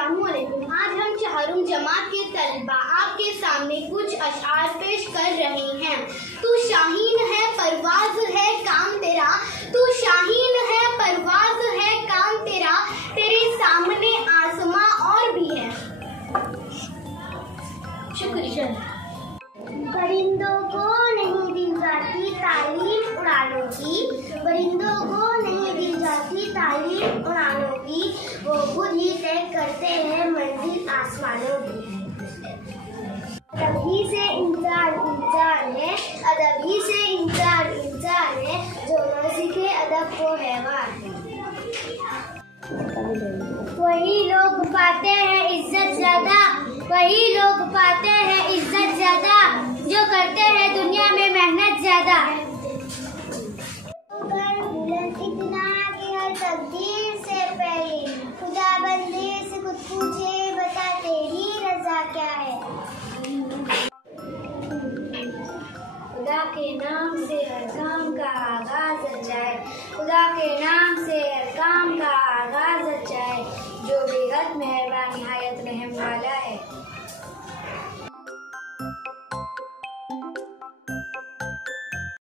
अस्सलामुअलैकुम। आज हम चहारुम जमात के तलबा आपके सामने कुछ अशआर पेश कर रहे हैं। तू शाहीन है परवाज है काम तेरा, तू शाहीन है परवाज है काम तेरा, तेरे सामने आसमां और भी है। शुक्रिया। परिंदों को नहीं दी जाती तालीम उड़ानों की, परिंदों को नहीं दी जाती तालीम उड़ानों की, वो खुद ही तय करते हैं मंजिल आसमानों की। तभी से इंसान इंसान है, अदबी से इंसान इंसान है, जो न सीखे अदब को हैवान है। वही लोग पाते हैं इज्जत ज्यादा, वही लोग पाते हैं इज्जत ज्यादा, जो करते हैं दुनिया में मेहनत ज्यादा। इतना कि हर तकदीर से पहले खुदा बंदे से खुद पूछे, बता तेरी रजा क्या है। खुदा के नाम से हर काम का आगाज जाए, खुदा के नाम से हर काम का आगाज जाए, जो बेहद मेहरबान निहायत रहम वाला